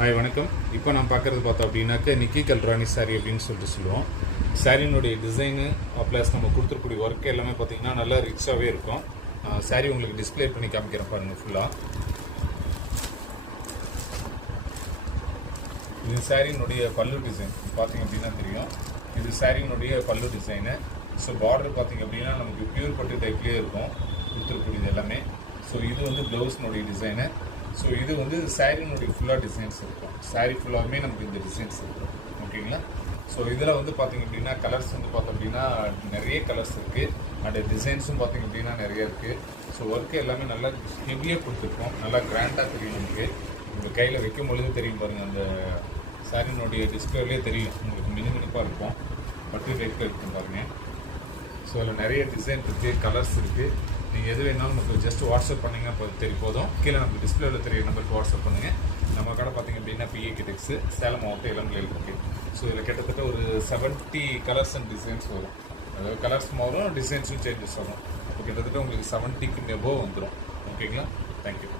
Hi வணக்கம். இப்போ நான் பார்க்குறது பார்த்தோம் அப்படின்னாக்க நிக்கி கல்ராணி சாரீ அப்படின்னு சொல்லுவோம். சாரியினுடைய டிசைனு ப்ளஸ் நம்ம கொடுத்துருக்கூடிய ஒர்க் எல்லாமே பார்த்தீங்கன்னா நல்லா ரிச்சாகவே இருக்கும். சாரீ உங்களுக்கு டிஸ்பிளே பண்ணி காமிக்கிறேன் பாருங்கள் ஃபுல்லாக. இது சாரியினுடைய பல்லு டிசைன் பார்த்தீங்க அப்படின்னா தெரியும். இது சாரியினுடைய பல்லு டிசைனு. ஸோ பார்டர் பார்த்தீங்க அப்படின்னா நமக்கு பியூர் பட்டு டைப்லேயே இருக்கும் கொடுத்துருக்கூடியது எல்லாமே. ஸோ இது வந்து ப்ளவுஸ்னுடைய டிசைனு. ஸோ இது வந்து சாரியினுடைய ஃபுல்லாக டிசைன்ஸ் இருக்கும். சாரீ ஃபுல்லாகவே நமக்கு இந்த டிசைன்ஸ் இருக்கும். ஓகேங்களா? ஸோ இதில் வந்து பார்த்திங்க அப்படின்னா கலர்ஸ் வந்து பார்த்தோம் அப்படின்னா நிறைய கலர்ஸ் இருக்குது. அண்ட் டிசைன்ஸும் பார்த்திங்க அப்படின்னா நிறைய இருக்குது. ஸோ ஒர்க்கு எல்லாமே நல்லா ஹெவியாக கொடுத்துருக்கோம். நல்லா கிராண்டாக தெரியும் உங்களுக்கு. உங்கள் கையில் வைக்கும் பொழுது தெரியும் பாருங்கள். அந்த சாரியினுடைய டிஸ்பிளேலேயே தெரியும் உங்களுக்கு மினுமினுப்பாக இருக்கும். பட்டு டைப்பில் இருக்கும் பாருங்கள். ஸோ அதில் நிறைய டிசைன் இருக்குது, கலர்ஸ் இருக்குது. நீங்கள் எது வேணாலும் நமக்கு ஜஸ்ட் வாட்ஸ்அப் பண்ணிங்கன்னா போதும். கீழே நமக்கு டிஸ்பிளேவில் தெரிய நம்பருக்கு வாட்ஸ்அப் பண்ணுங்கள். நம்ம கடை பார்த்திங்க அப்படின்னா பிஏகே டெக்ஸு, சேலம் மாவட்டம் இளம்பிள்ளையில் இருக்குது. ஸோ இதில் கிட்டத்தட்ட ஒரு 70 கலர்ஸ் அண்ட் டிசைன்ஸ் வரும். அதாவது கலர்ஸ் மாறும், டிசைன்ஸும் சேஞ்சஸ் வரும். இப்போ கிட்டத்தட்ட உங்களுக்கு 70க்கு எபோவ் வந்துடும். ஓகேங்களா? தேங்க்யூ.